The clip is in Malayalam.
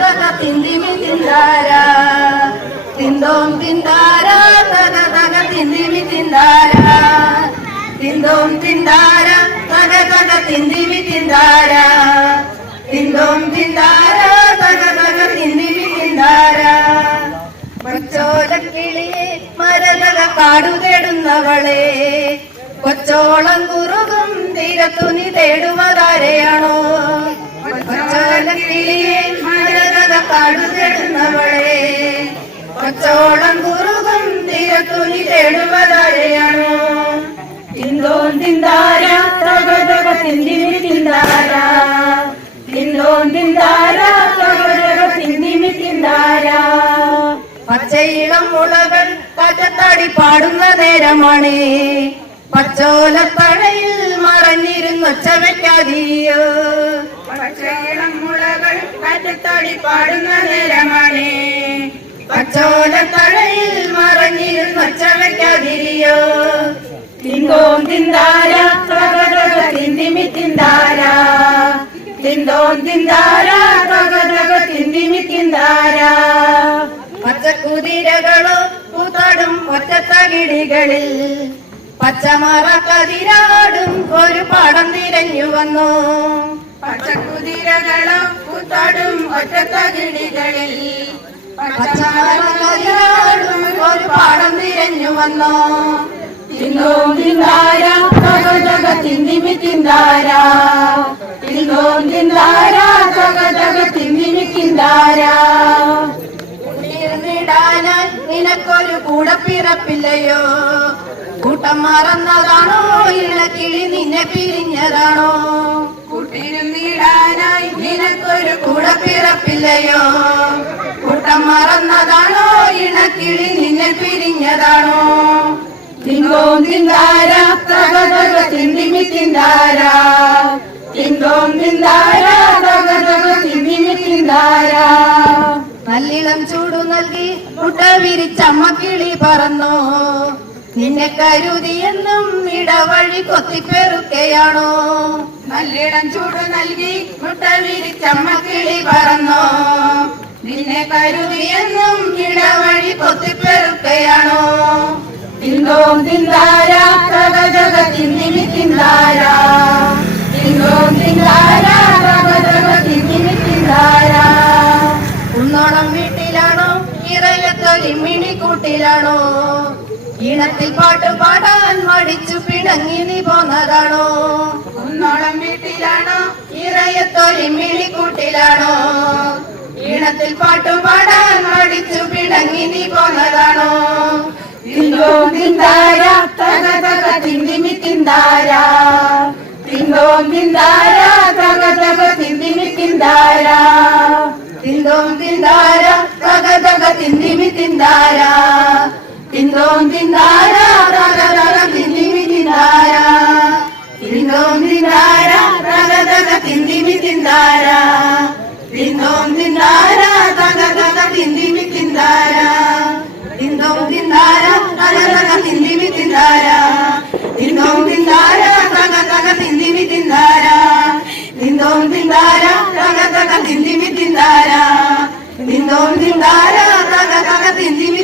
ತದ ತಿಂದಿಮಿ ತಿಂದಾರ ತಿಂದೋಂ ತಿಂದಾರ ತದ ತಗ ತಿಂದಿಮಿ ತಿಂದಾರ ತಿಂದೋಂ ತಿಂದಾರ ತಗ ತಗ ತಿಂದಿಮಿ ತಿಂದಾರ ತಿಂದೋಂ ತಿಂದಾರ ತಗ ತಗ ತಿಂದಿಮಿ ತಿಂದಾರ മച്ചോല കിളിയെ മരതല കാടുകേടുന്നവളെ കൊച്ചോളം കുറുകും തീരത്തുനി തേടുമതാരെയാണോ മച്ചോല കിളിയെ കാടു തേടുന്നവളെ കൊച്ചോളം കുറുകും തീരത്തുനി തേടുവതാരെയാണോ? തിന്തോൻ തിന്താര തകതക തക തിന്തിമി തിന്താര. തിന്തോൻ തിന്താര തകതക തക തിന്തിമി തിന്താര. പച്ചയിളം മുളകൾ പച്ചത്താടി പാടുന്ന നേരമാണ്. പച്ചോലപ്പഴയിൽ മറഞ്ഞിരുന്നൊച്ച വെക്കാതിയോ? പച്ചയിളം കാറ്റത്തടി പാടുന്ന നിരമണി. പച്ചോലത്തഴയിൽ മറഞ്ഞിരുന്ന ചവയ്ക്കാതിരിയോ? തിങ്കോം തിന്താര തകതക തിന്തിമി തിന്താര. തിന്തോം തിന്താര തകതക തിന്തിമി തിന്താര. പച്ചക്കുതിരകളോ പൂത്താടും ഒറ്റത്തകിടികളിൽ പച്ചമറ കതിരാടും ഒരു പടം തിരഞ്ഞു വന്നു. പച്ചക്കുതിരകളോ കൂത്താടും ഒറ്റത്തകിടികളിൽ പച്ചമറ കതിരാടും ഒരു പാടം തിരഞ്ഞു വന്നു. തിന്നോ തിന്താര തക തക തിന്തിമി തിന്താര. തിന്നോം തിന്താര തക തക തിന്താര. നിനക്കൊരു കൂടപ്പിറപ്പില്ലയോ? കൂട്ടം മറന്നതാണോ? ഇണക്കിളി നിന്നെ പിരിഞ്ഞതാണോ? കൂട്ടിരുന്നിടാനായി നിനക്കൊരു കൂടപ്പിറപ്പില്ലയോ? കൂട്ടം മറന്നതാണോ? ഇണക്കിളി നിന്നെ പിരിഞ്ഞതാണോ? തിങ്കോ തിന്താര തിന്തിമി തിന്താര. തിന്തോ തിന്താര ചൂടു നൽകി മുട്ട വിരിച്ചമ്മ കിളി പറന്നോ. നിന്നെ കരുതി എന്നും ഇടവഴി കൊത്തിപ്പെറുക്കയാണോ? നല്ലിടം ചൂട് നൽകി മുട്ട വിരിച്ചമ്മ കിളി പറന്നോ. നിന്നെ കരുതി എന്നും ഇടവഴി കൊത്തിപ്പെറുക്കയാണോ? തിന്തോം തിന്താര ഇറയത്തൊലി മിണിക്കൂട്ടിലാണോ ഈണത്തിൽ പാട്ട് പാടാൻ മടിച്ചു പിണങ്ങി നീ പോന്നതാണോ? ഒന്നോളം വീട്ടിലാണോ? ഇറയത്തൊലി മിണിക്കൂട്ടിലാണോ ഈണത്തിൽ പാട്ട് പാടാൻ മടിച്ചു പിണങ്ങി നീ പോന്നതാണോ? തിന്തോം തിന്താര തക തക തിന്തിമി തിന്താര തിന്തോം തിന്താര തക തക തിന്തിമി തിന്താര തിന്തോം തിന്താര തിന്നിമി തിന്താര തിന്തോം തിന്താര തിന്നിമി തിന്താര തിന്തോം തിന്താര തിന്നിമി തിന്താര തിന്തോം തിന്താര തിന്നിമി തിന്താര തിന്തോം തിന്താര തിന്നിമി തിന്താര തിന്തോം തിന്താര തിന്നിമി തിന്താര തിന്തോം തിന്താര തിന്നിമി തിന്താര തിന്തോം തിന്താര atendí mi